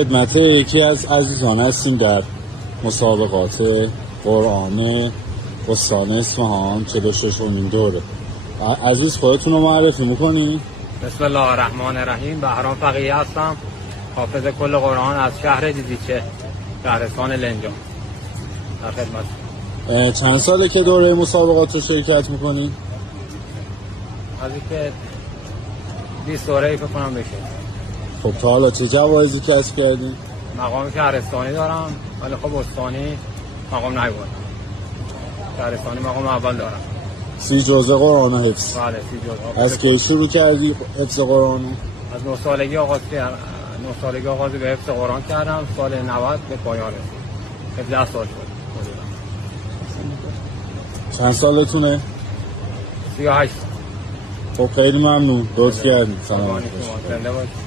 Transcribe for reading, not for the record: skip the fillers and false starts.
خدمت یکی از عزیزان هستیم در مسابقات قرآن استان اصفهان 46مین دوره. عزیز خودتون رو معرفی میکنی؟ بسم الله الرحمن الرحیم. بهرام فقیه هستم، حافظ کل قرآن از شهر دیزیچه، شهرستان لنجان. در خدمت. چند ساله که دوره مسابقات رو شرکت میکنی؟ از اینکه 20 دوره فکر کنم بشه. خب تا حالا چه جوایزی کسب کردی؟ مقام شهرستانی دارم، ولی خب استانی مقام نبردم. شهرستانی مقام اول دارم. 30 جزء قرآن حفظ. بله 30 جزء. از کی شروع کردی حفظ قرآن؟ از 9 سالگی آغاز کردم. 9 سالگی آغاز به حفظ قرآن کردم، سال 90 به پایان رسید. 17 سال شد. چند سالتونه؟ 38. خب خیلی ممنون. لطف کردید. سلام. زنده باشید.